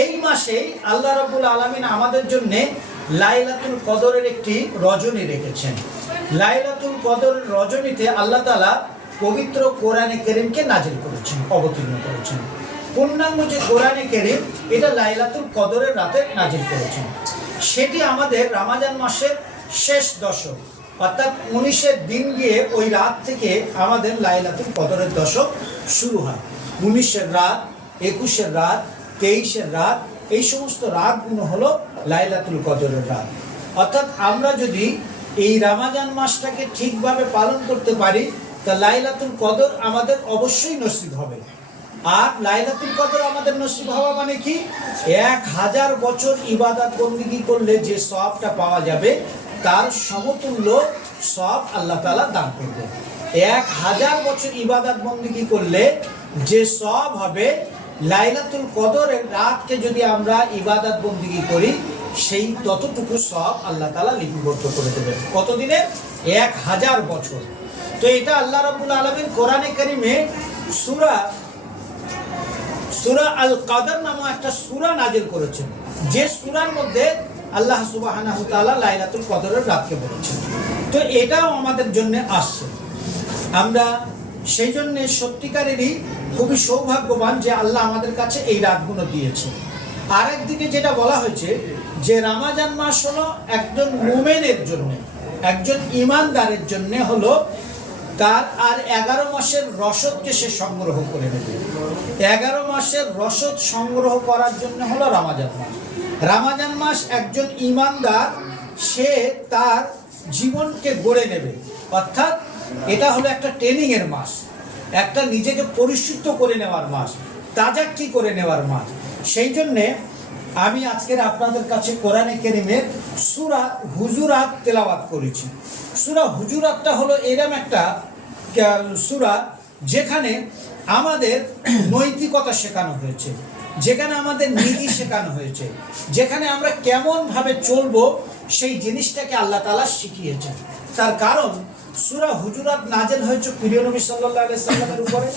এই মাসেই আল্লাহ রাব্বুল আলামিন আমাদের জন্য লাইলাতুল কদরের একটি রজনী রেখেছেন। লাইলাতুল কদরের রজনীতে আল্লাহ তাআলা পবিত্র কোরআনে কারীমকে নাজিল করেছেন, অবতীর্ণ করেছেন। পূর্ণাঙ্গ যে কোরআনে কারীম, এটা লাইলাতুল কদরের রাতে নাজিল করেছেন। সেটি আমাদের রমজান মাসের শেষ দশক, অর্থাৎ 19-এর দিন গিয়ে ওই রাত থেকে আমাদের লাইলাতুল কদরের দশক শুরু হয়। 19-এর রাত, 21-এর রাত, 23-এর রাত, এই সমস্ত রাতগুলো হলো লাইলাতুল কদরের রাত। অর্থাৎ আমরা যদি এই রমজান মাসটাকে ঠিকভাবে পালন করতে পারি, তা লাইলাতুল কদর আমাদের অবশ্যই নসিব হবে। আর লাইলাতুল কদর আমাদের নসিব হওয়া মানে কি? 1000 বছর ইবাদত বন্দেগী করলে যে সওয়াবটা পাওয়া যাবে, তার সমতুল্য সওয়াব আল্লাহ তাআলা দান করবে। 1000 বছর ইবাদত বন্দেগী করলে যে সওয়াব হবে, লাইলাতুল কদরের রাতকে যদি আমরা ইবাদত বন্দেগী করি, সেই ততটুকু সওয়াব আল্লাহ তাআলা লিপিবদ্ধ করে দেবেন। কতদিনে? 1000 বছর। তো এটা আল্লাহ রাব্বুল আলামিন কোরআনে কারীমে সূরা আল কদর নামক একটা সূরা নাজিল করেছেন, যে সূরার মধ্যে আল্লাহ সুবহানাহু ওয়া তাআলা লাইলাতুল কদরের রাতকে বলেছেন। তো এটাও আমাদের জন্য আসছে। আমরা সেই জন্য সত্যিকারেরই খুবই সৌভাগ্যবান যে আল্লাহ আমাদের কাছে এই রাতগুলো দিয়েছে। আরেকদিকে যেটা বলা হয়েছে যে রমজান মাস হলো একজন মুমিনের জন্য, একজন ঈমানদারের জন্য হলো তার আর 11 মাসের রসদকে সে সংগ্রহ করে নেবে। 11 মাসের রসদ সংগ্রহ করার জন্য হলো রমজান মাস। রমজান মাস একজন ঈমানদার সে তার জীবনকে গড়ে নেবে, অর্থাৎ এটা হলো একটা ট্রেনিং এর মাস, একটা নিজেকে পরিশুদ্ধ করে নেওয়ার মাস, তাজাক্কি করে নেওয়ার মাস। সেই জন্যে আমি আজকের আপনাদের কাছে কোরআনে কারীমের সূরা হুজুরাত তেলাওয়াত করেছি। সূরা হুজুরাতটা হলো এরকম একটা সূরা যেখানে আমাদের নৈতিকতা শেখানো হয়েছে, যেখানে আমাদের নীতি শেখানো হয়েছে, যেখানে আমরা কেমনভাবে চলবো সেই জিনিসটাকে আল্লাহ তাআলা শিখিয়েছেন। তার কারণ সূরা হুজুরাত নাযিল হয়েছে প্রিয় নবী সাল্লাল্লাহু আলাইহি সাল্লামের উপরে।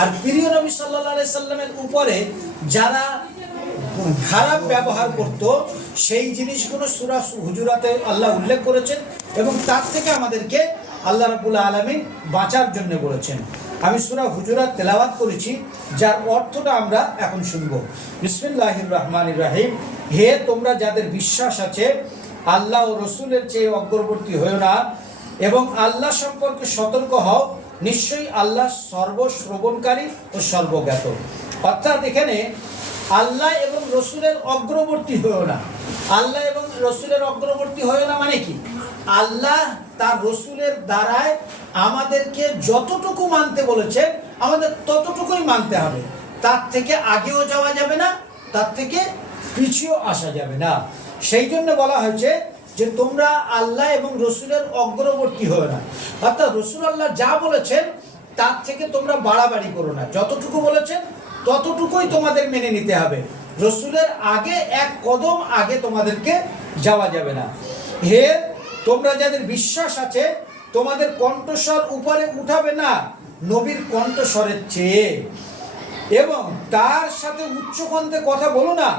আর প্রিয় নবী সাল্লাল্লাহু আলাইহি সাল্লামের উপরে যারা খারাপ ব্যবহার করত, সেই জিনিসগুলো সূরা হুজুরাতে আল্লাহ উল্লেখ করেছেন এবং তার থেকে আমাদেরকে আল্লাহ রাব্বুল আলামিন বাঁচার জন্য বলেছেন। আমি সূরা হুজুরাত তেলাওয়াত করেছি, যার অর্থটা আমরা এখন শুনব। বিসমিল্লাহির রহমানির রহিম। হে তোমরা যাদের বিশ্বাস আছে, আল্লাহ ও রাসূলের চেয়ে অগ্রবর্তী হও না এবং আল্লাহ সম্পর্কে সতর্ক হও, নিশ্চয়ই আল্লাহ সর্বশ্রবণকারী ও সর্বজ্ঞাত। অর্থাৎ এখানে আল্লাহ এবং রসুলের অগ্রবর্তী হয়েও না। আল্লাহ এবং রসুলের অগ্রবর্তী হয়েও না মানে কি? আল্লাহ তার রসুলের দ্বারায় আমাদেরকে যতটুকু মানতে বলেছে, আমাদের ততটুকুই মানতে হবে। তার থেকে আগেও যাওয়া যাবে না, তার থেকে পিছিয়েও আসা যাবে না। সেই জন্য বলা হয়েছে যে তোমরা আল্লাহ এবং রসুলের অগ্রবর্তী হও না। অর্থাৎ রসুল আল্লাহ যা বলেছেন তার থেকে তোমরা বাড়াবাড়ি করো না। যতটুকু বলেছেন ততটুকুই তোমাদের মেনে নিতে হবে। রসুলের আগে এক কদম আগে তোমাদেরকে যাওয়া যাবে না। হে তোমরা যাদের বিশ্বাস আছে, তোমাদের কণ্ঠস্বর উপরে উঠাবে না নবীর কণ্ঠস্বরের চেয়ে, এবং তার সাথে উচ্চকণ্ঠে কথা বলো না,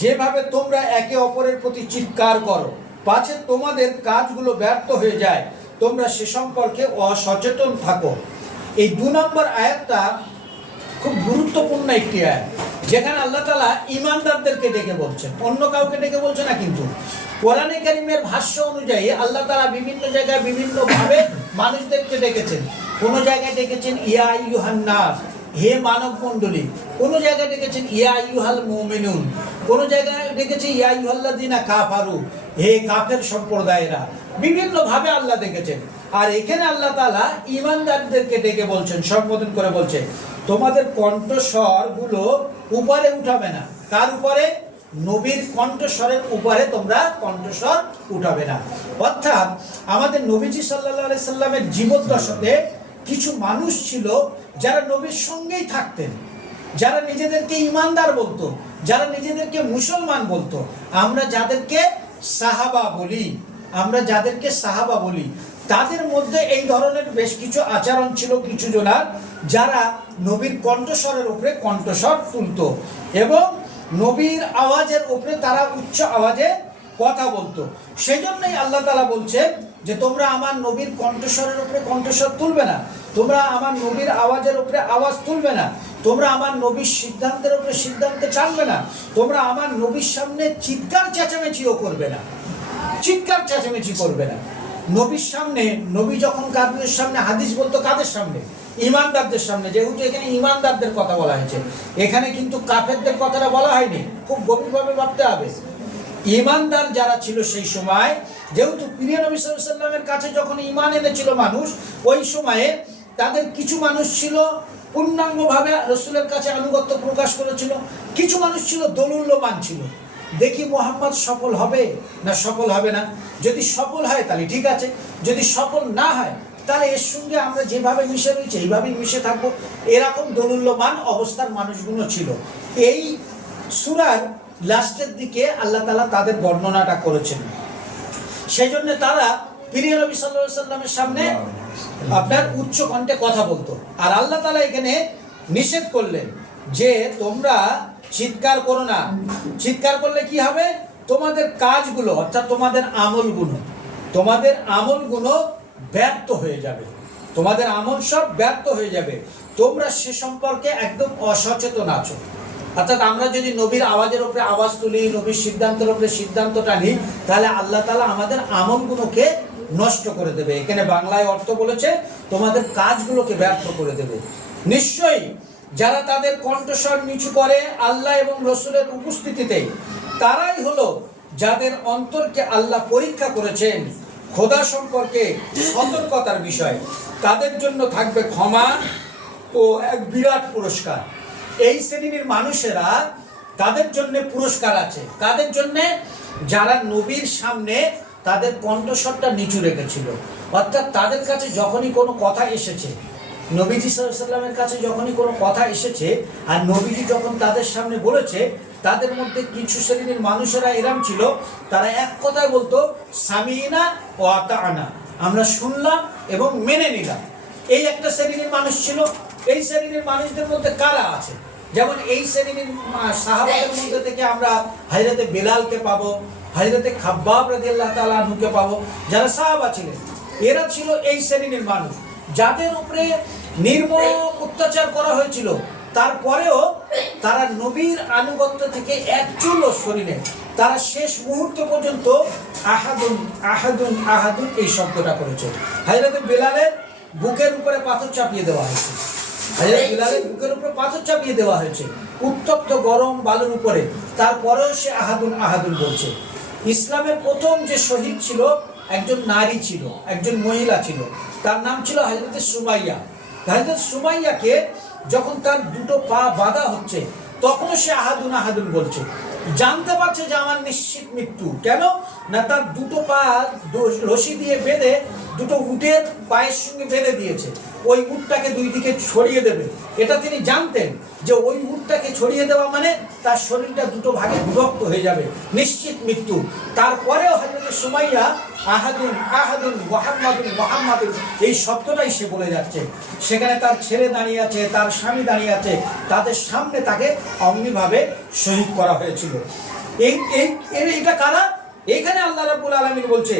যেভাবে তোমরা একে অপরের প্রতি চিৎকার করো, পাছে তোমাদের কাজগুলো ব্যর্থ হয়ে যায়, তোমরা সে সম্পর্কে অসচেতন থাকো। এই 2 নম্বর আয়াতটা খুব গুরুত্বপূর্ণ একটি আয়াত, যেখানে আল্লাহ তাআলা ঈমানদারদেরকে ডেকে বলছেন, অন্য কাউকে ডেকে বলছে না। কিন্তু কোরআনে কারীমের ভাষ্য অনুযায়ী আল্লাহ তাআলা বিভিন্ন জায়গায় বিভিন্নভাবে মানুষদেরকে ডেকেছেন। কোন জায়গায় ডেকেছেন ইয়া আইয়ুহান নাস, হে মানব মণ্ডলী। কোন জায়গায় ডেকেছেন ইয়া আইয়ুহাল মুমিনুন। কোন জায়গায় ডেকেছে ইয়া আইয়ুহাল্লাযিনা কাফারু, হে কাফের সম্প্রদায়েরা। বিভিন্নভাবে আল্লাহ ডেকেছেন। আর এখানে আল্লাহ তাআলা ঈমানদারদেরকে ডেকে বলছেন, সম্বোধন করে বলছেন, তোমাদের কণ্ঠস্বরগুলো উপরে উঠাবে না। কার উপরে? নবীর কণ্ঠস্বরের উপরে তোমরা কণ্ঠস্বর উঠাবে না। অর্থাৎ আমাদের নবীজি সাল্লাল্লাহু আলাইহি সাল্লামের জীবদ্দশাতে কিছু মানুষ ছিল যারা নবীর সঙ্গেই থাকতেন, যারা নিজেদেরকে ঈমানদার বলতো, যারা নিজেদেরকে মুসলমান বলতো। আমরা যাদেরকে সাহাবা বলি, তাদের মধ্যে এই ধরনের বেশ কিছু আচরণ ছিল কিছু জনার, যারা নবীর কণ্ঠস্বরের উপরে কণ্ঠস্বর তুলত এবং নবীর আওয়াজের উপরে তারা উচ্চ আওয়াজে কথা বলতো। সেই জন্যই আল্লাহ তাআলা বলছে যে তোমরা আমার নবীর কণ্ঠস্বরের উপরে কণ্ঠস্বর তুলবে না, তোমরা আমার নবীর আওয়াজের উপরে আওয়াজ তুলবে না, তোমরা আমার নবীর সিদ্ধান্তের উপরে সিদ্ধান্তে টানবে না, তোমরা আমার নবীর সামনে চিৎকার চেঁচামেচিও করবে না, চিৎকার চেঁচামেচি করবে না নবীর সামনে। নবী যখন কাদের সামনে হাদিস বলতো, কাদের সামনে? ইমানদারদের সামনে। যেহেতু এখানে ইমানদারদের কথা বলা হয়েছে, এখানে কিন্তু কাফেরদের কথাটা বলা হয়নি, খুব গভীরভাবে ভাবতে হবে। ইমানদার যারা ছিল সেই সময়, যেহেতু প্রিয় নবী সাল্লাল্লাহু আলাইহি ওয়াসাল্লামের কাছে যখন ঈমান এনেছিল মানুষ, ওই সময়ে তাদের কিছু মানুষ ছিল পূর্ণাঙ্গভাবে রাসূলের কাছে আনুগত্য প্রকাশ করেছিল, কিছু মানুষ ছিল দোলুল্যমান ছিল, দেখি মোহাম্মদ সফল হবে না সফল হবে না, যদি সফল হয় তাহলে ঠিক আছে, যদি সফল না হয় তাহলে এর সঙ্গে আমরা যেভাবে মিশে রয়েছে এইভাবেই মিশে থাকবো, এরকম দোলুল্যমান অবস্থার মানুষগুলো ছিল। এই সূরার লাস্টের দিকে আল্লাহ তাআলা তাদের বর্ণনাটা করেছেন। সেই জন্য তারা প্রিয় নবী সাল্লাল্লাহু আলাইহি ওয়াসাল্লামের সামনে আপনার উচ্চ কণ্ঠে কথা বলতো। আর আল্লাহ তাআলা এখানে নিষেধ করলেন যে তোমরা চিৎকার করো না। চিৎকার করলে কি হবে? তোমাদের কাজগুলো অর্থাৎ তোমাদের আমলগুলো ব্যর্থ হয়ে যাবে, তোমাদের আমল সব ব্যর্থ হয়ে যাবে, তোমরা সে সম্পর্কে একদম অসচেতন আছো। অর্থাৎ আমরা যদি নবীর আওয়াজের উপরে আওয়াজ তুলি, নবীর সিদ্ধান্তের উপরে সিদ্ধান্তটা নিই, তাহলে আল্লাহ তাআলা আমাদের আমলগুলোকে নষ্ট করে দেবে। এখানে বাংলায় অর্থ বলেছে তোমাদের কাজগুলোকে ব্যর্থ করে দেবে। নিশ্চয়ই যারা তাদের কণ্ঠস্বর নিচু করে আল্লাহ এবং রাসূলের উপস্থিতিতে, তারাই হলো যাদের অন্তরকে আল্লাহ পরীক্ষা করেছেন। খোদা সম্পর্কে সতর্কতার বিষয়, তাদের জন্য থাকবে ক্ষমা ও এক বিরাট পুরস্কার। এই শ্রেণীর মানুষেরা, তাদের জন্য পুরস্কার আছে। কাদের জন্যে? যারা নবীর সামনে তাদের কণ্ঠস্বরটা নিচু রেখেছিল। অর্থাৎ তাদের কাছে যখনই কোনো কথা এসেছে, নবীজি সাল্লাল্লাহু আলাইহি ওয়াসাল্লামের কাছে যখনই কোনো কথা এসেছে আর নবীজি যখন তাদের সামনে বলেছে, তাদের মধ্যে কিছু শ্রেণীর মানুষেরা এরম ছিল, তারা এক কথায় বলতো সামিনা ও আতানা, আমরা শুনলাম এবং মেনে নিলাম। এই একটা শ্রেণীর মানুষ ছিল। এই শ্রেণীর মানুষদের মধ্যে কারা আছে? যেমন এই শ্রেণীর সাহাবাদের মধ্যে থেকে আমরা হযরতে বেলালকে পাবো, হযরতে খাব্বাব রাদিয়াল্লাহু তাআলা আনহুকে পাবো, যারা সাহাবা ছিলেন। এরা ছিল এই শ্রেণীর মানুষ যাদের উপরে নির্মম অত্যাচার করা হয়েছিল, তারপরেও তারা নবীর আনুগত্য থেকে এক চুলও সরিনে। তারা শেষ মুহূর্ত পর্যন্ত আহাদুন আহাদুন আহাদুন এই শব্দটা করেছে। হযরতে বেলালের বুকের উপরে পাথর চাপিয়ে দেওয়া হয়েছে, হযরত বিলালের বুকের উপরে পাথর চাপিয়ে দেওয়া হয়েছে উত্তপ্ত গরম বালুর উপরে, তারপরেও সে আহাদুন আহাদুন বলছে। ইসলামের প্রথম যে শহীদ ছিল একজন নারী ছিল, একজন মহিলা ছিল, তার নাম ছিল হযরতে সুমাইয়া। হযরত সুমাইয়াকে যখন তার দুটো পা বাঁধা হচ্ছে, তখনও সে আহাদুন আহাদুন বলছে। জানতে পারছে যে আমার নিশ্চিত মৃত্যু। কেন না, তার দুটো পা রশি দিয়ে বেঁধে দুটো উটের পায়ের সঙ্গে বেঁধে দিয়েছে, ওই উটটাকে দুই দিকে ছড়িয়ে দেবে। এটা তিনি জানতেন যে ওই উটটাকে ছড়িয়ে দেওয়া মানে তার শরীরটা দুটো ভাগে বিভক্ত হয়ে যাবে, নিশ্চিত মৃত্যু। তারপরেও হযরত সুমাইয়া আহাদুন আহাদুন মুহাম্মাদুন মুহাম্মাদুন এই শব্দটাই সে বলে যাচ্ছে। সেখানে তার ছেলে দাঁড়িয়ে আছে, তার স্বামী দাঁড়িয়ে আছে, তাদের সামনে তাকে অগ্নিভাবে শহীদ করা হয়েছিল। এটা কারা? এখানে আল্লাহ রাব্বুল আলামিন বলছে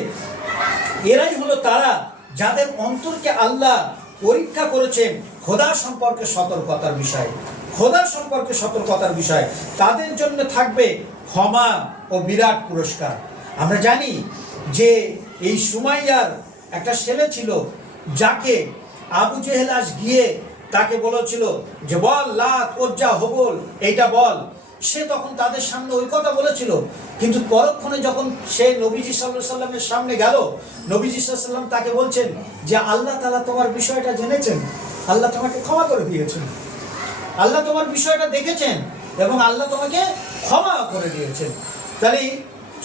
এরাই হলো তারা যাদের অন্তরকে আল্লাহ পরীক্ষা করেছেন খোদা সম্পর্কে সতর্কতার বিষয়। খোদা সম্পর্কে সতর্কতার বিষয়, তাদের জন্য থাকবে ক্ষমা ও বিরাট পুরস্কার। আমরা জানি যে এই সুমাইয়ার একটা ছেলে ছিল, যাকে আবু জেহেল গিয়ে তাকে বলেছিল যে বল লাত উজ্জা হবল এইটা বল। সে তখন তাদের সামনে ওই কথা বলেছিল, কিন্তু পরক্ষণে যখন সে নবীজি সাল্লাল্লাহু আলাইহি সাল্লামের সামনে গেল, নবীজি সাল্লাল্লাহু আলাইহি সাল্লাম তাকে বলছেন যে আল্লাহ তাআলা তোমার বিষয়টা জেনেছেন, আল্লাহ তোমাকে ক্ষমা করে দিয়েছেন, আল্লাহ তোমার বিষয়টা দেখেছেন এবং আল্লাহ তোমাকে ক্ষমা করে দিয়েছেন। তাহলে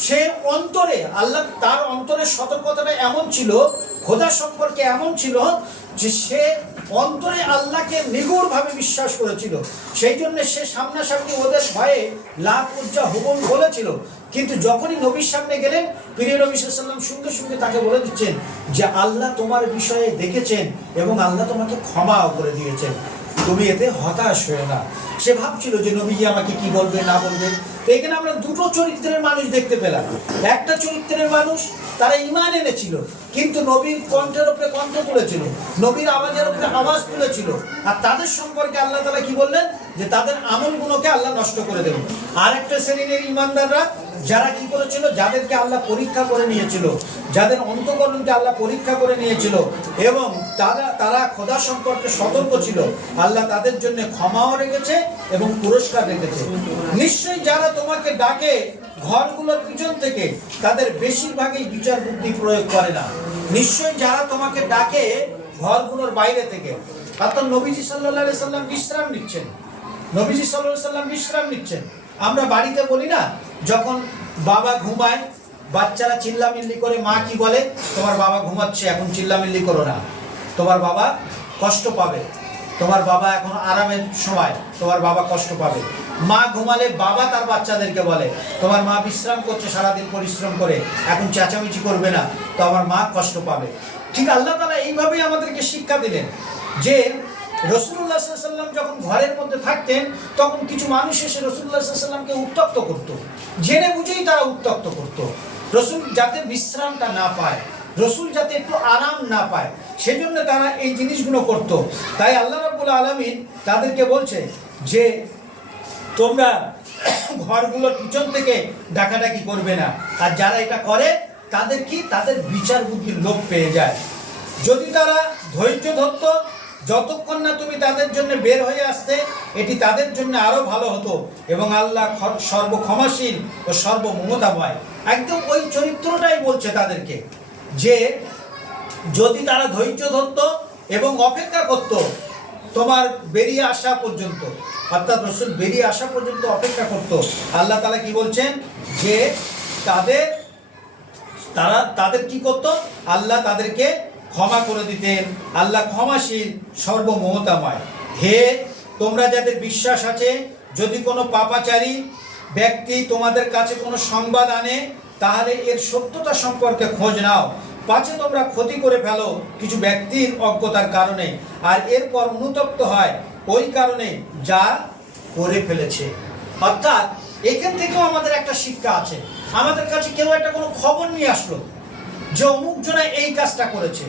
সে অন্তরে আল্লাহ, তার অন্তরের সতর্কতাটা এমন ছিল, খোদা সম্পর্কে এমন ছিল যে সে অন্তরে আল্লাহকে নিগুড়ভাবে বিশ্বাস করেছিল। সেই জন্য সে সামনাসামনি ওদের ভয়ে লাত উজ্জা হুবল বলেছিল। কিন্তু যখনই নবীর সামনে গেলেন, প্রিয় নবী সাল্লাল্লাহু আলাইহি ওয়াসাল্লাম সঙ্গে সঙ্গে তাকে বলে দিচ্ছেন যে আল্লাহ তোমার বিষয়ে দেখেছেন এবং আল্লাহ তোমাকে ক্ষমাও করে দিয়েছেন। তুমি এতে হতাশ হয়ে না। সে ভাবছিল যে নবীজি আমাকে কি বলবে না বলবে। তো এখানে আমরা দুটো চরিত্রের মানুষ দেখতে পেলাম। একটা চরিত্রের মানুষ তারা ঈমান এনেছিল, কিন্তু নবীর কণ্ঠের উপরে কণ্ঠ তুলেছিল, নবীর আওয়াজের উপরে আওয়াজ তুলেছিল। আর তাদের সম্পর্কে আল্লাহ তাআলা কি বললেন, যে তাদের আমলগুলোকে আল্লাহ নষ্ট করে দেবেন। আর একটা শ্রেণীর ঈমানদাররা যারা কি করেছিল, যাদেরকে আল্লাহ পরীক্ষা করে নিয়েছিল, যাদের অন্তঃকরণকে আল্লাহ পরীক্ষা করে নিয়েছিল, এবং তারা খোদা সম্পর্কে সতর্ক ছিল, আল্লাহ তাদের জন্য ক্ষমাও রেখেছে এবং পুরস্কার রেখেছে। নিশ্চয়ই যারা তোমাকে ডাকে ঘরগুলোর পিছন থেকে, তাদের বেশিরভাগই বিচার বুদ্ধি প্রয়োগ করে না। নিশ্চয়ই যারা তোমাকে ডাকে ঘরগুলোর বাইরে থেকে, অর্থাৎ নবীজি সাল্লাল্লাহু আলাইহি সাল্লাম বিশ্রাম নিচ্ছেন, নবীজি সাল্লাল্লাহু আলাইহি সাল্লাম বিশ্রাম নিচ্ছেন। আমরা বাড়িতে বলি না, যখন বাবা ঘুমায় বাচ্চারা চিল্লামিল্লি করে, মা কি বলে, তোমার বাবা ঘুমাচ্ছে, এখন চিল্লামিল্লি করো না, তোমার বাবা কষ্ট পাবে, তোমার বাবা এখন আরামের সময়, তোমার বাবা কষ্ট পাবে। মা ঘুমালে বাবা তার বাচ্চাদেরকে বলে, তোমার মা বিশ্রাম করছে সারাদিন পরিশ্রম করে, এখন চেঁচামেচি করবে না, তো আমার মা কষ্ট পাবে। ঠিক আল্লাহ তাআলা এইভাবেই আমাদেরকে শিক্ষা দিলেন যে রাসূলুল্লাহ সাল্লাল্লাহু আলাইহি ওয়াসাল্লাম যখন ঘরের মধ্যে থাকতেন, তখন কিছু মানুষ এসে রাসূলুল্লাহ সাল্লাল্লাহু আলাইহি ওয়াসাল্লামকে উত্ত্যক্ত করত, জেনে বুঝেই তারা উত্ত্যক্ত করত। রাসূল যাতে বিশ্রামটা না পায়, রাসূল যাতে একটু আরাম না পায়, সেজন্য তারা এই জিনিসগুলো করত। তাই আল্লাহ রাব্বুল আলামিন তাদেরকে বলছে যে তোমরা ঘরগুলোর পিছন থেকে ডাকাডাকি করবে না। আর যারা এটা করে তাদের কি, তাদের বিচার বুদ্ধির লোপ পেয়ে যায়। যদি তারা ধৈর্য ধরত, যতক্ষণ না তুমি তাদের জন্য বের হয়ে আসতে, এটি তাদের জন্য আরো ভালো হতো, এবং আল্লাহ সর্বক্ষমাশীল ও সর্বমমতাময়। একদম ওই চরিত্রটাই বলছে তাদেরকে, যে যদি তারা ধৈর্য ধরত এবং অপেক্ষা করত তোমার বেরিয়ে আসা পর্যন্ত, অর্থাৎ রাসূল বেরিয়ে আসা পর্যন্ত অপেক্ষা করত, আল্লাহ তাআলা কি বলছেন, যে তাদের কি করত, আল্লাহ তাদেরকে ক্ষমা করে দিতেন। আল্লাহ ক্ষমাশীল, সর্বমমতাময়। হে তোমরা যাদের বিশ্বাস আছে, যদি কোনো পাপাচারী ব্যক্তি তোমাদের কাছে কোনো সংবাদ আনে, তাহলে এর সত্যতা সম্পর্কে খোঁজ নাও, পাছে তোমরা ক্ষতি করে ফেলো কিছু ব্যক্তির অজ্ঞতার কারণে, আর এরপর অনুতপ্ত হয় ওই কারণে যা করে ফেলেছে। অর্থাৎ এখান থেকেও আমাদের একটা শিক্ষা আছে। আমাদের কাছে কেউ একটা কোনো খবর নিয়ে আসলো যে অমুক জনা এই কাজটা করেছে,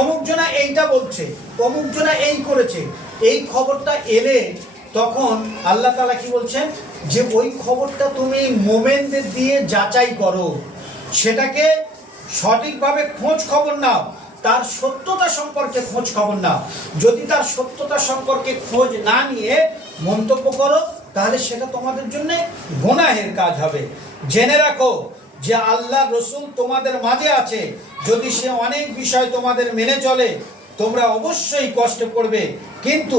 অমুক জনা এইটা বলছে, অমুক জনা এই করেছে, এই খবরটা এলে তখন আল্লাহ তাআলা কি বলছেন, যে ওই খবরটা তুমি মোমেনদের দিয়ে যাচাই করো, সেটাকে সঠিকভাবে খোঁজ খবর নাও, তার সত্যতা সম্পর্কে খোঁজ খবর নাও। যদি তার সত্যতা সম্পর্কে খোঁজ না নিয়ে মন্তব্য করো, তাহলে সেটা তোমাদের জন্য গুনাহের কাজ হবে। জেনে রাখো যে আল্লাহ রসুল তোমাদের মাঝে আছে, যদি সে অনেক বিষয় তোমাদের মেনে চলে, তোমরা অবশ্যই কষ্টে পড়বে, কিন্তু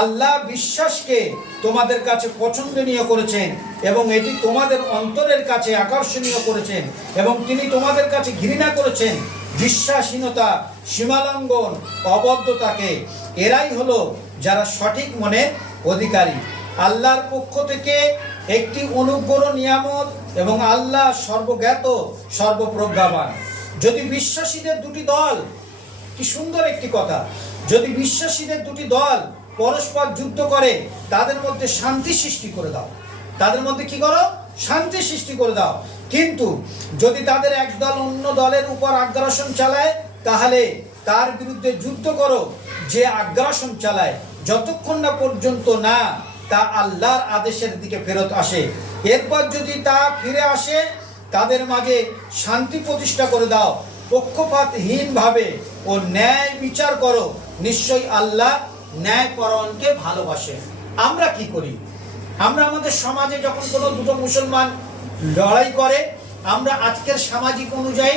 আল্লাহ বিশ্বাসকে তোমাদের কাছে পছন্দনীয় করেছেন এবং এটি তোমাদের অন্তরের কাছে আকর্ষণীয় করেছেন, এবং তিনি তোমাদের কাছে ঘৃণা করেছেন বিশ্বাসহীনতা, সীমালঙ্ঘন, অবদ্ধতাকে। এরাই হলো যারা সঠিক মনের অধিকারী। আল্লাহর পক্ষ থেকে একটি অনুগ্রহ নিয়ামত, এবং আল্লাহ সর্বজ্ঞাত, সর্বপ্রজ্ঞাবান। যদি বিশ্বাসীদের দুটি দল, কি সুন্দর একটি কথা, যদি বিশ্বাসীদের দুটি দল পরস্পর যুদ্ধ করে, তাদের মধ্যে শান্তি সৃষ্টি করে দাও, তাদের মধ্যে কি করো, শান্তি সৃষ্টি করে দাও। কিন্তু যদি তাদের এক দল অন্য দলের উপর আগ্রাসন চালায়, তাহলে তার বিরুদ্ধে যুদ্ধ করো। যে আগ্রাসন চালায়, যতক্ষণ না পর্যন্ত না তা আল্লাহর আদেশের দিকে ফেরত আসে, এরপর যদি তা ফিরে আসে, তাদের মাঝে শান্তি প্রতিষ্ঠা করে দাও। পক্ষপাতহীনভাবে ও ন্যায় বিচার করো, নিশ্চয়ই আল্লাহ ন্যায়পরায়ণকে ভালোবাসেন। আমরা কি করি, আমরা আমাদের সমাজে যখন কোনো দুটো মুসলমান লড়াই করে, আমরা আজকের সামাজিক অনুযায়ী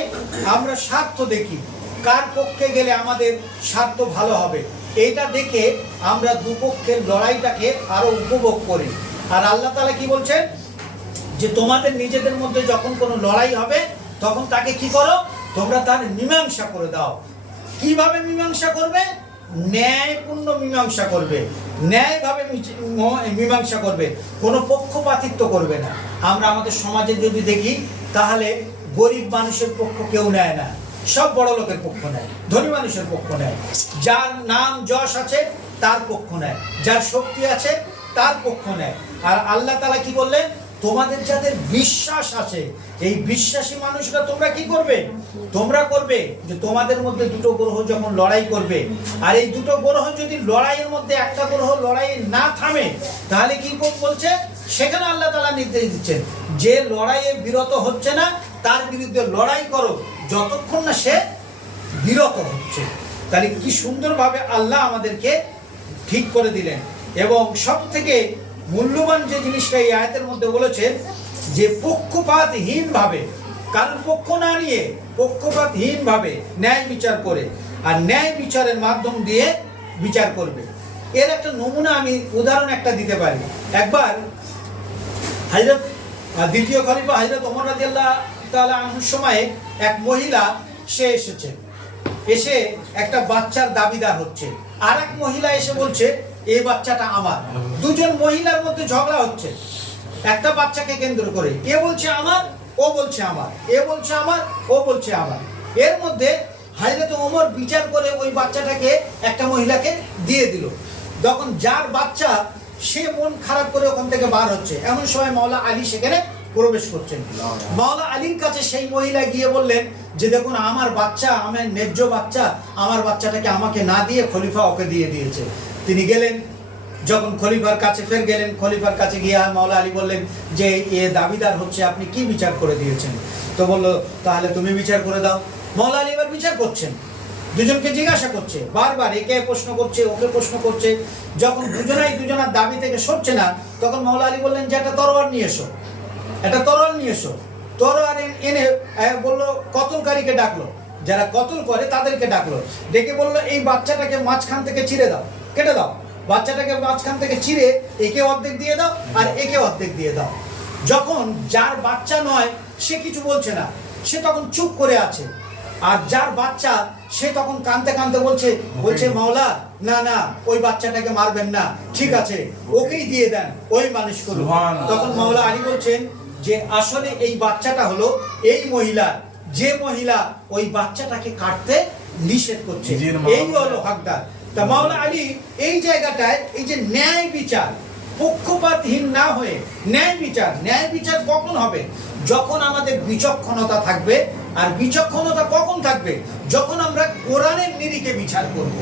আমরা স্বার্থ দেখি, কার পক্ষে গেলে আমাদের স্বার্থ ভালো হবে, এইটা দেখে আমরা দুপক্ষের লড়াইটাকে আরো উপভোগ করি। আর আল্লাহ তাআলা কি বলছেন, যে তোমাদের নিজেদের মধ্যে যখন কোনো লড়াই হবে, তখন তাকে কি করো, তোমরা তার মীমাংসা করে দাও। কিভাবে মীমাংসা করবে, ন্যায়পূর্ণ মীমাংসা করবে, ন্যায়ভাবে মীমাংসা করবে, কোনো পক্ষপাতিত্ব করবে না। আমরা আমাদের সমাজে যদি দেখি, তাহলে গরিব মানুষের পক্ষ কেউ নেয় না, সব বড় লোকের পক্ষ নেয়, ধনী মানুষের পক্ষ নেয়। যার নাম যশ আছে তার পক্ষ নেয়, যার শক্তি আছে তার পক্ষ নেয়। আর আল্লাহ তাআলা কি বললেন, তোমাদের যাদের বিশ্বাস আছে, এই বিশ্বাসী মানুষরা তোমরা কি করবে, তোমরা করবে যে তোমাদের মধ্যে দুটো গ্রহ যখন লড়াই করবে, আর এই দুটো গ্রহ যদি লড়াইয়ের মধ্যে একটা গ্রহ লড়াই না থামে, তাহলে কি বলছে, সেখানে আল্লাহ তাআলা নির্দেশ দিচ্ছেন যে লড়াইয়ে বিরত হচ্ছে না তার বিরুদ্ধে লড়াই করো যতক্ষণ না সে বিরত হচ্ছে। তাহলে কি সুন্দরভাবে আল্লাহ আমাদেরকে ঠিক করে দিলেন। এবং সব থেকে মূল্যবান যে জিনিসটা এই আয়াতের মধ্যে বলেছেন যে পক্ষপাতহীন ভাবে, কারোর পক্ষ না নিয়ে পক্ষপাতহীন ভাবে ন্যায় বিচার করে, আর ন্যায় বিচারের মাধ্যম দিয়ে বিচার করবে। এর একটা নমুনা আমি উদাহরণ একটা দিতে পারি। একবার হযরত দ্বিতীয় খলিফা হযরত ওমর রাদিয়াল্লাহু তাআলা আনহুর সময়ে এক মহিলা সে এসেছে, এসে একটা বাচ্চার দাবিদার হচ্ছে, আর এক মহিলা এসে বলছে এই বাচ্চাটা আমার। দুজন মহিলার মধ্যে ঝগড়া হচ্ছে একটা বাচ্চাকে কেন্দ্র করে, এ বলছে আমার, ও বলছে আমার, এ বলছে আমার, ও বলছে আমার। এর মধ্যে হযরত ওমর বিচার করে ওই বাচ্চাটাকে একটা মহিলাকে দিয়ে দিল। তখন যার বাচ্চা সে মন খারাপ করে ওখান থেকে বার হচ্ছে, এমন সময় মাওলা আলী সেখানে প্রবেশ করছেন। মাওলা আলীর কাছে সেই মহিলা গিয়ে বললেন যে দেখুন আমার বাচ্চা, আমার ন্যায্য বাচ্চা, আমার বাচ্চাটাকে আমাকে না দিয়ে খলিফা ওকে দিয়ে দিয়েছে। তিনি গেলেন, যখন খলিফার কাছে ফের গেলেন, খলিফার কাছে গিয়ে মাওলা আলী বললেন যে এ দাবিদার হচ্ছে, আপনি কি বিচার করে দিয়েছেন? তো বললো তাহলে তুমি বিচার করে দাও। মাওলা আলী এবার বিচার করছেন, দুজনকে জিজ্ঞাসা করছে, বারবার একে প্রশ্ন করছে, ওকে প্রশ্ন করছে। যখন দুজনার দাবি থেকে সরছে না, তখন মাওলা আলী বললেন যে একটা তরোয়ার নিয়ে এসো, একটা তরোয়ার নিয়ে এসো। তরোয়ার এনে বললো কতলকারীকে ডাকলো, যারা কতল করে তাদেরকে ডাকলো, ডেকে বললো এই বাচ্চাটাকে মাঝখান থেকে ছিঁড়ে দাও, কেটে দাও। বাচ্চাটাকে মাঝখান থেকে ছিঁড়ে একে অর্ধেক দিয়ে দাও আর একে অর্ধেক দিয়ে দাও। যখন যার বাচ্চা নয় সে কিছু বলছে না, সে তখন চুপ করে আছে। আর যার বাচ্চা সে তখন কাঁদতে কাঁদতে বলছে মাওলা না না ওই বাচ্চাটাকে মারবেন না, ঠিক আছে ওকেই দিয়ে দেন, ওই মানুষ করুন। তখন মাওলা আলী বলছেন যে আসলে এই বাচ্চাটা হলো এই মহিলা, যে মহিলা ওই বাচ্চাটাকে কাটতে নিষেধ করছে, এই হলো হকদার। তা মাওলা আলী এই জায়গাটায় এই যে ন্যায় বিচার, পক্ষপাতহীন না হয়ে ন্যায় বিচার কখন হবে? যখন আমাদের বিচক্ষণতা থাকবে। আর বিচক্ষণতা কখন থাকবে? যখন আমরা কোরআনের নিরিখে বিচার করব।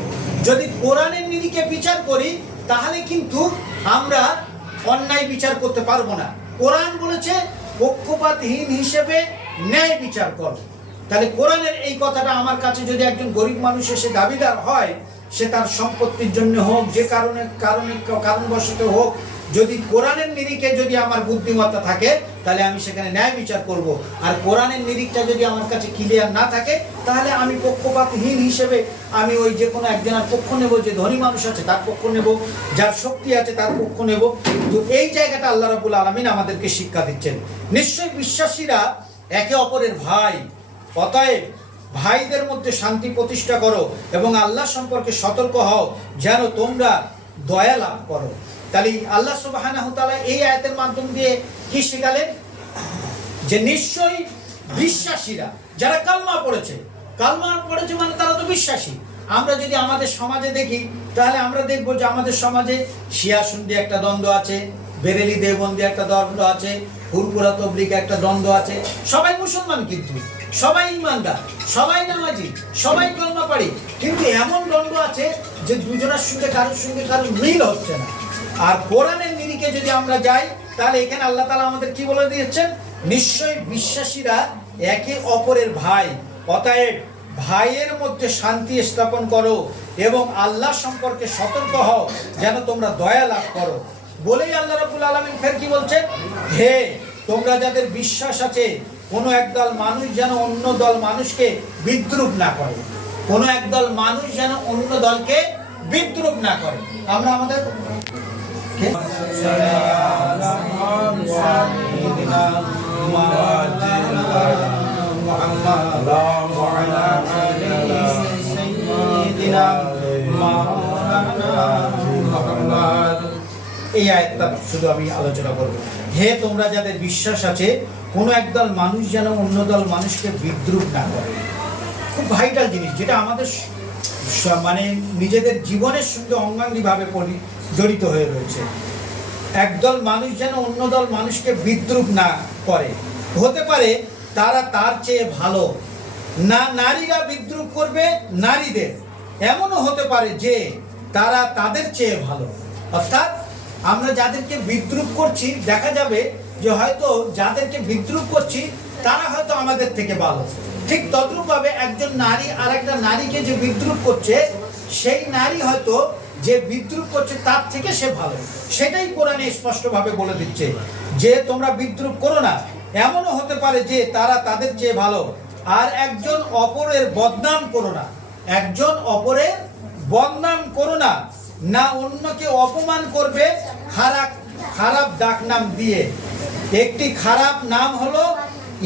যদি কোরআনের নিরিখে বিচার করি তাহলে কিন্তু আমরা অন্যায় বিচার করতে পারবো না। কোরআন বলেছে পক্ষপাতহীন হিসেবে ন্যায় বিচার করো। তাহলে কোরআনের এই কথাটা আমার কাছে যদি একজন গরিব মানুষ এসে দাবিদার হয়, সে তার সম্পত্তির জন্য হোক, যে কারণবশত হোক, যদি কোরআনের নিরিখে যদি আমার বুদ্ধিমত্তা থাকে তাহলে আমি সেখানে ন্যায় বিচার করব। আর কোরআনের নিরিখটা যদি আমার কাছে ক্লিয়ার না থাকে তাহলে আমি পক্ষপাতহীন হিসেবে আমি ওই যে কোনো একজনের পক্ষ নেব, যে ধনী মানুষ আছে তার পক্ষ নেব, যার শক্তি আছে তার পক্ষ নেব। তো এই জায়গাটা আল্লাহ রাব্বুল আলামিন আমাদেরকে শিক্ষা দিচ্ছেন। নিশ্চয়ই বিশ্বাসীরা একে অপরের ভাই, অতএব ভাইদের মধ্যে শান্তি প্রতিষ্ঠা করো এবং আল্লাহ সম্পর্কে সতর্ক হও যেন তোমরা দয়া লাভ করো। তাহলে আল্লাহ সুবহানাহু তাআলা এই আয়াতের মাধ্যম দিয়ে কি শেখালেন? যে নিশ্চয়ই বিশ্বাসীরা, যারা কালমা পড়েছে মানে তারা তো বিশ্বাসী। আমরা যদি আমাদের সমাজে দেখি তাহলে আমরা দেখবো যে আমাদের সমাজে শিয়া সুন্নি একটা দ্বন্দ্ব আছে, বেরেলি দেওবন্দি একটা দ্বন্দ্ব আছে, ফুরফুরা তবলিগ একটা দ্বন্দ্ব আছে। সবাই মুসলমান, কিন্তু সবাই ইমানদার, সবাই নামাজি, সবাই কালমা পড়ে, কিন্তু এমন দ্বন্দ্ব আছে যে দুজনের সঙ্গে কারোর মিল হচ্ছে না। আর কোরআনের নিরিখে যদি আমরা যাই তাহলে এখানে আল্লাহ তাআলা আমাদের কি বলে দিয়েছেন? নিশ্চয়ই বিশ্বাসীরা একে অপরের ভাই, অতএব ভাইয়ের মধ্যে শান্তি স্থাপন করো এবং আল্লাহ সম্পর্কে সতর্ক হও যেন তোমরা দয়া লাভ করো। বলেই আল্লাহ রাব্বুল আলামিন ফের কি বলছেন? হে তোমরা যাদের বিশ্বাস আছে, কোনো একদল মানুষ যেন অন্য দল মানুষকে বিদ্রুপ না করে, কোনো একদল মানুষ যেন অন্য দলকে বিদ্রুপ না করে। আমরা আমাদের এই আয়াতটা শুধু আমি আলোচনা করব। হে তোমরা যাদের বিশ্বাস আছে, কোনো একদল মানুষ যেন অন্য দল মানুষকে বিদ্রুপ না করে। খুব ভাইটাল জিনিস, যেটা আমাদের মানে নিজেদের জীবনের সঙ্গে অঙ্গাঙ্গিভাবে জড়িত হয়ে রয়েছে। একদল মানুষ যেন অন্য দল মানুষকে বিদ্রুপ না করে। হতে পারে তারা তার চেয়ে ভালো, না নারীরা বিদ্রুপ করবে নারীদের, এমনও হতে পারে যে তারা তাদের চেয়ে ভালো। অর্থাৎ আমরা যাদেরকে বিদ্রুপ করছি, দেখা যাবে যে হয়তো যাদেরকে বিদ্রুপ করছি তারা হয়তো আমাদের থেকে ভালো। ঠিক তদ্রূপভাবে একজন নারী আর একটা নারীকে যে বিদ্রুপ করছে, সেই নারী হয়তো যে বিদ্রুপ করছে তার থেকে সে ভালো। সেটাই কোরআনে স্পষ্টভাবে বলে দিচ্ছে যে তোমরা বিদ্রুপ করো না। এমনও হতে পারে যে তারা তাদের চেয়ে ভালো। আর একজন অপরের বদনাম করো না, একজন অপরের বদনাম করো না, না অন্যকে অপমান করবে খারাপ খারাপ ডাকনাম দিয়ে। একটি খারাপ নাম হলো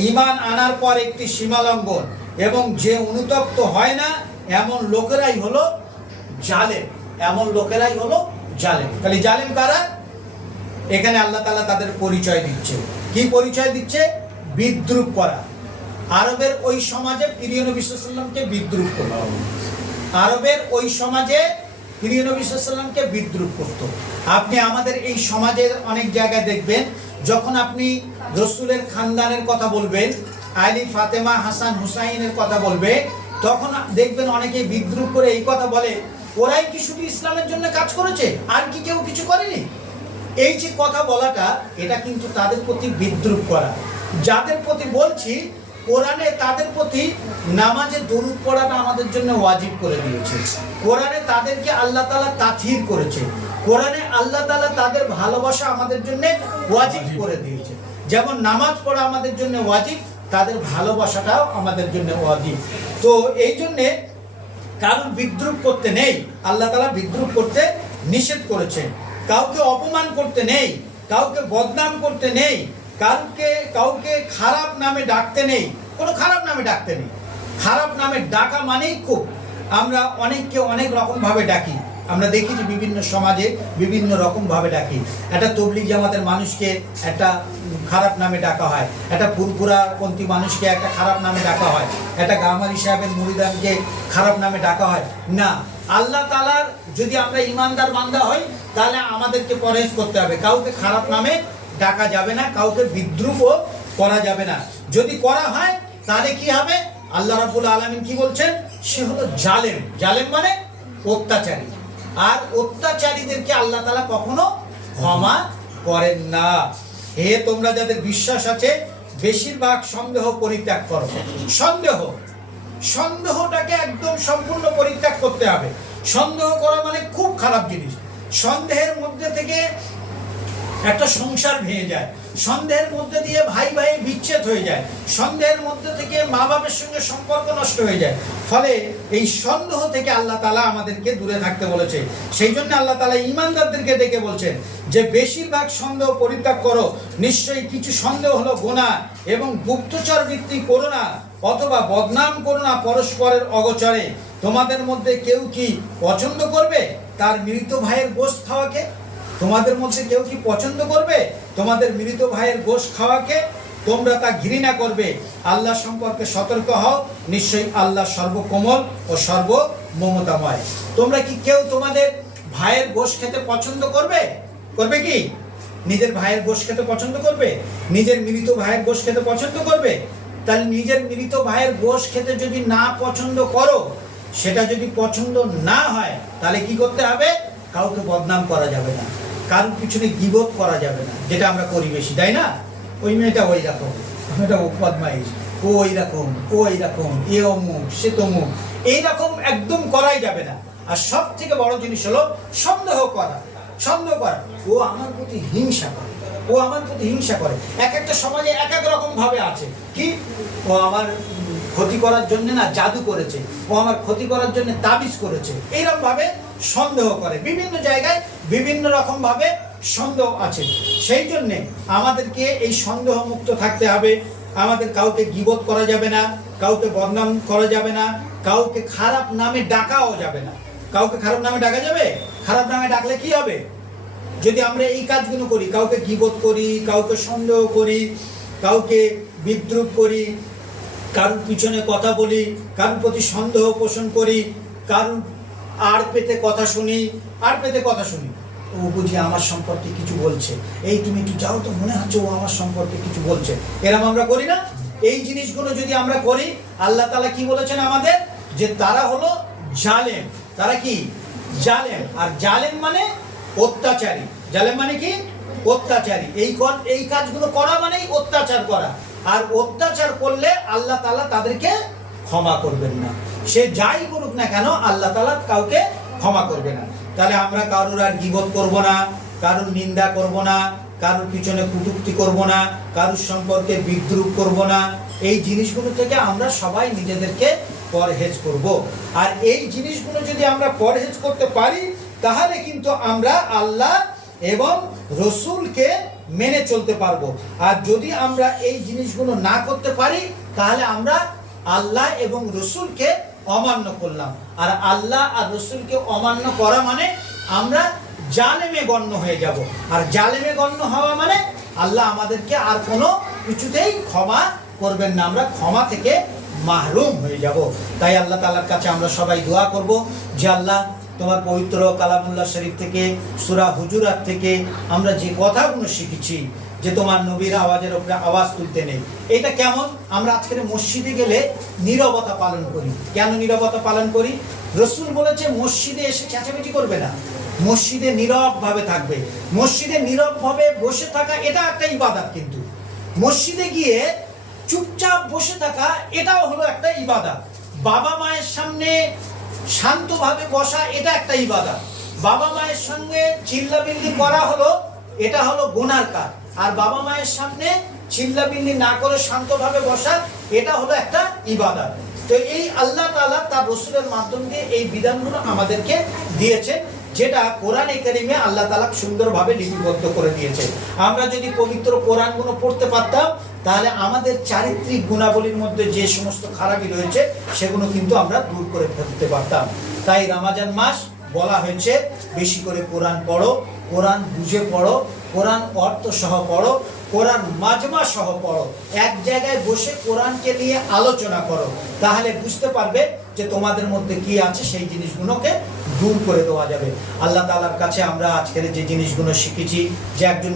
ঈমান আনার পর একটি সীমালঙ্ঘন, এবং যে অনুতপ্ত হয় না এমন লোকেরাই হলো জালেম, এমন লোকেরাই হলো জালেম। তাহলে জালেম কারা? এখানে আল্লাহ তাআলা তাদের পরিচয় দিচ্ছে। কি পরিচয় দিচ্ছে? বিদ্রুপ করা। আরবের ওই সমাজে প্রিয় নবী সাল্লাল্লাহু আলাইহি ওয়াসাল্লামকে বিদ্রুপ করত। আরবের ওই সমাজে প্রিয় নবী সাল্লাল্লাহু আলাইহি ওয়াসাল্লামকে বিদ্রুপ করত। আপনি আমাদের এই সমাজের অনেক জায়গায় দেখবেন, যখন আপনি রসুলের খানদানের কথা বলবেন, আলী ফাতেমা হাসান হুসাইনের কথা বলবে, তখন দেখবেন অনেকে বিদ্রুপ করে এই কথা বলে, ওরাই কি শুধু ইসলামের জন্য কাজ করেছে, আর কি কেউ কিছু করেনি? এই যে কথা বলাটা, এটা কিন্তু তাদের প্রতি বিদ্রুপ করা। যাদের প্রতি বলছি, কোরআনে তাদের প্রতি নামাজে দরুদ পড়াটা আমাদের জন্য ওয়াজিব করে দিয়েছে। কোরআনে তাদেরকে আল্লাহ তাআলা তাথির করেছে। কোরআনে আল্লাহ তাআলা তাদের ভালোবাসা আমাদের জন্য ওয়াজিব করে দিয়েছে। যেমন নামাজ পড়া আমাদের জন্য ওয়াজিব, তাদের ভালোবাসাটাও আমাদের জন্য ওয়াজিব। তো এই জন্যে কারণ বিদ্রুপ করতে নেই, আল্লাহ তাআলা বিদ্রুপ করতে নিষেধ করেছেন। কাউকে অপমান করতে নেই, কাউকে বদনাম করতে নেই, কাউকে খারাপ নামে ডাকতে নেই, কোনো খারাপ নামে ডাকতে নেই। খারাপ নামে ডাকা মানেই খুব, আমরা অনেককে অনেক রকমভাবে ডাকি। আমরা দেখি যে বিভিন্ন সমাজে বিভিন্ন রকমভাবে ডাকি। একটা তবলিগ জামাতের মানুষকে একটা খারাপ নামে ডাকা হয়, একটা ফুরফুরাপন্থী মানুষকে একটা খারাপ নামে ডাকা হয়, একটা গামারি সাহেবের মুরিদানকে খারাপ নামে ডাকা হয়। না, আল্লাহ তাআলার যদি আমরা ইমানদার বান্দা হই, তাহলে আমাদেরকে পরহেজ করতে হবে। কাউকে খারাপ নামে ডাকা যাবে না, কাউকে বিদ্রুপও করা যাবে না। যদি করা হয় তাহলে কি হবে? আল্লাহ রাব্বুল আলামিন কি বলছেন? সে হলো জালেম। জালেম মানে অত্যাচারী। আর অত্যাচারীদেরকে আল্লাহ তাআলা কখনো ক্ষমা করেন না। হে তোমরা যাদের বিশ্বাস আছে, বেশিরভাগ সন্দেহ পরিত্যাগ করো। সন্দেহটাকে একদম সম্পূর্ণ পরিত্যাগ করতে হবে। সন্দেহ করা মানে খুব খারাপ জিনিস। সন্দেহের মধ্যে থেকে একটা সংসার ভেঙে যায়, সন্দেহের মধ্যে দিয়ে ভাই ভাই বিচ্ছেদ হয়ে যায়, সন্দেহের মধ্যে থেকে মা বাবার সঙ্গে সম্পর্ক নষ্ট হয়ে যায়। ফলে এই সন্দেহ থেকে আল্লাহ তাআলা আমাদেরকে দূরে থাকতে বলেছে। সেই জন্য আল্লাহ তাআলা ঈমানদারদেরকে ডেকে বলছেন যে বেশিরভাগ সন্দেহ পরিত্যাগ করো। নিশ্চয়ই কিছু সন্দেহ হলো গুনাহ, এবং গুপ্তচর বৃত্তি করো না, অথবা বদনাম করো না পরস্পরের অগোচরে। তোমাদের মধ্যে কেউ কি পছন্দ করবে তার মৃত ভাইয়ের গোশত খাওয়াকে? তোমাদের মধ্যে কেউ কি পছন্দ করবে তোমাদের মৃত ভাইয়ের গোশত খাওয়াকে? তোমরা তা ঘৃণা করবে। আল্লাহ সম্পর্কে সতর্ক হও, নিশ্চয়ই আল্লাহ সর্বকোমল ও সর্বমমতাময়। তোমরা কি কেউ তোমাদের ভাইয়ের গোশত খেতে পছন্দ করবে? করবে কি? নিজের ভাইয়ের গোশত খেতে পছন্দ করবে? নিজের মৃত ভাইয়ের গোশত খেতে পছন্দ করবে? তাহলে নিজের মৃত ভাইয়ের গোশত খেতে যদি না পছন্দ করো, সেটা যদি পছন্দ না হয়, তাহলে কি করতে হবে? কাউকে বদনাম করা যাবে না, কারোর পিছনে গীবত করা যাবে না, যেটা আমরা করি বেশি, তাই না? ওই মেয়েটা ওই রকম, মেয়েটা বদমাইশ, ও ওই রকম, ও এই রকম, এ অমুক, সে তমুক, এইরকম একদম করাই যাবে না। আর সব থেকে বড় জিনিস হলো সন্দেহ করা। ও আমার প্রতি হিংসা করে, ও আমার প্রতি হিংসা করে। এক একটা সমাজে এক এক রকম ভাবে আছে। কি? ও আমার ক্ষতি করার জন্য না জাদু করেছে, ও আমার ক্ষতি করার জন্য তাবিজ করেছে, এইরকম ভাবে সন্দেহ করে। বিভিন্ন জায়গায় বিভিন্ন রকম ভাবে সন্দেহ আছে। সেই জন্যে আমাদেরকে এই সন্দেহ মুক্ত থাকতে হবে। আমাদের কাউকে গীবত করা যাবে না, কাউকে বদনাম করা যাবে না, কাউকে খারাপ নামে ডাকাও যাবে না। কাউকে খারাপ নামে ডাকা যাবে? খারাপ নামে ডাকলে কি হবে? যদি আমরা এই কাজগুলো করি, কাউকে গীবত করি, কাউকে সন্দেহ করি, কাউকে বিদ্রুপ করি, কারোর পিছনে কথা বলি, কারোর প্রতি সন্দেহ পোষণ করি, কারণ আর পেতে কথা শুনি, ও বুঝি আমার সম্পর্কে কিছু বলছে, এই তুমি একটু যাও তো, মনে হচ্ছে ও আমার সম্পর্কে কিছু বলছে। এরকম আমরা করি না? এই জিনিসগুলো যদি আমরা করি, আল্লাহ তাআলা কি বলেছেন আমাদের, যে তারা হলো জালেম। তারা কি? জালেম। আর জালেম মানে অত্যাচারী। জালেম মানে কি? অত্যাচারী। এই কাজগুলো করা মানেই অত্যাচার করা। আর অত্যাচার করলে আল্লাহ তাআলা তাদেরকে ক্ষমা করবেন না। সে যাই করুক না কেন, আল্লাহ তাআলা কাউকে ক্ষমা করবে না। তাহলে আমরা কারোর আর গীবত করব না, কারোর নিন্দা করব না, কারোর পিছনে কটূক্তি করব না, কারোর সম্পর্কে বিদ্রূপ করব না। এই জিনিসগুলো থেকে আমরা সবাই নিজেদেরকে পরহেজ করব। আর এই জিনিসগুলো যদি আমরা পরহেজ করতে পারি, তাহলে কিন্তু আমরা আল্লাহ এবং রসুলকে মেনে চলতে পারবো। আর যদি আমরা এই জিনিসগুলো না করতে পারি, তাহলে আমরা আল্লাহ এবং রসুলকে অমান্য করলাম। আর আল্লাহ আর রসুলকে অমান্য করা মানে আমরা জালেমে গণ্য হয়ে যাব। আর জালেমে গণ্য হওয়া মানে আল্লাহ আমাদেরকে আর কোনো কিছুতেই ক্ষমা করবেন না, আমরা ক্ষমা থেকে মাহরুম হয়ে যাব। তাই আল্লাহ তাআলার কাছে আমরা সবাই দোয়া করব যে আল্লাহ, তোমার পবিত্র কালামুল্লাহ শরীফ থেকে, সূরা হুজুরাত থেকে আমরা যে কথাগুলো শিখেছি, যে তোমার নবীর আওয়াজের উপরে আওয়াজ তুলতে নেই, এটা কেমন? আমরা আজকের মসজিদে গেলে নীরবতা পালন করি। কেন নীরবতা পালন করি? রসুল বলেছে মসজিদে এসে চেঁচামেচি করবে না, মসজিদে নীরবভাবে থাকবে। মসজিদে নীরবভাবে বসে থাকা এটা একটা ইবাদত। কিন্তু মসজিদে গিয়ে চুপচাপ বসে থাকা এটাও হলো একটা ইবাদত। বাবা মায়ের সামনে শান্তভাবে বসা এটা একটা ইবাদত। বাবা মায়ের সঙ্গে চিল্লাবিল্লি করা হলো, এটা হলো গুনার কাজ। আর বাবা মায়ের সামনে চিল্লাবিল্লি না করে শান্তভাবে বসা, এটা হলো একটা ইবাদত। তো এই আল্লাহ তাআলা তার রসুলের মাধ্যম দিয়ে এই বিধানগুলো আমাদেরকে দিয়েছে, যেটা কোরআনে কারিমে আল্লাহ তাআলা সুন্দরভাবে লিপিবদ্ধ করে দিয়েছে। আমরা যদি পবিত্র কোরআনগুলো পড়তে পারতাম, তাহলে আমাদের চারিত্রিক গুণাবলীর মধ্যে যে সমস্ত খারাপি রয়েছে, সেগুলো কিন্তু আমরা দূর করে ফেলতে পারতাম। তাই রমজান মাস বলা হয়েছে বেশি করে কোরআন পড়ো, কোরআন বুঝে পড়ো, কোরআন অর্থ সহ পড়ো, কোরআন মাজমা সহ পড়ো। এক জায়গায় বসে কোরআনকে নিয়ে আলোচনা করো, তাহলে বুঝতে পারবে যে তোমাদের মধ্যে কি আছে, সেই জিনিসগুলোকে দূর করে দেওয়া যাবে। আল্লাহ তাআলার কাছে আমরা আজকের যে জিনিসগুলো শিখেছি, যে একজন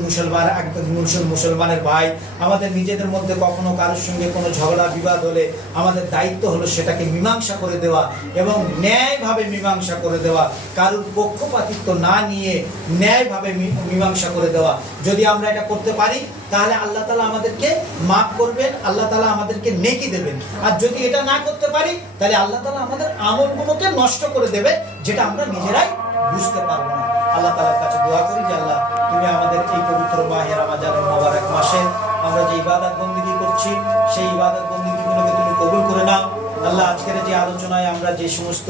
মুসলমানের ভাই, আমাদের নিজেদের মধ্যে কখনো কারোর সঙ্গে কোনো ঝগড়া বিবাদ হলে আমাদের দায়িত্ব হলো সেটাকে মীমাংসা করে দেওয়া এবং ন্যায়ভাবে মীমাংসা করে দেওয়া। কারোর পক্ষপাতিত্ব না নিয়ে ন্যায়ভাবে মীমাংসা করে দেওয়া। যদি আমরা এটা করতে পারি, তাহলে আল্লাহ তাআলা আমাদেরকে মাফ করবেন, আল্লাহ তাআলা আমাদেরকে নেকি দেবেন। আর যদি এটা না করতে পারি, তাহলে আল্লাহ তাআলা আমাদের আমলগুলোকে নষ্ট করে দেবে, যেটা আমরা নিজেরাই বুঝতে পারবো না। আল্লাহ তাআলার কাছে দোয়া করি যে আল্লাহ, তুমি আমাদের এই পবিত্র মাহে রমজানের মোবারক মাসে আমরা যে ইবাদত বন্দেগী করছি, সেই ইবাদত বন্দেগীগুলোকে তুমি কবুল করে নাও। আল্লাহ, আজকের যে আলোচনায় আমরা যে সমস্ত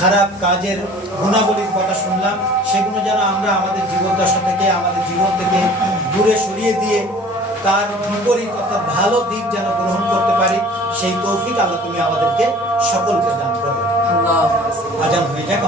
খারাপ কাজের গুণাবলীর কথা শুনলাম, সেগুলো যেন আমরা আমাদের জীবদ্দশা থেকে, আমাদের জীবন থেকে দূরে সরিয়ে দিয়ে তার বিপরীত অর্থাৎ ভালো দিক যেন গ্রহণ করতে পারি, সেই তৌফিক আল্লাহ তুমি আমাদেরকে সকলকে দান করো। আজান হয়ে যাক।